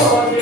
Lord.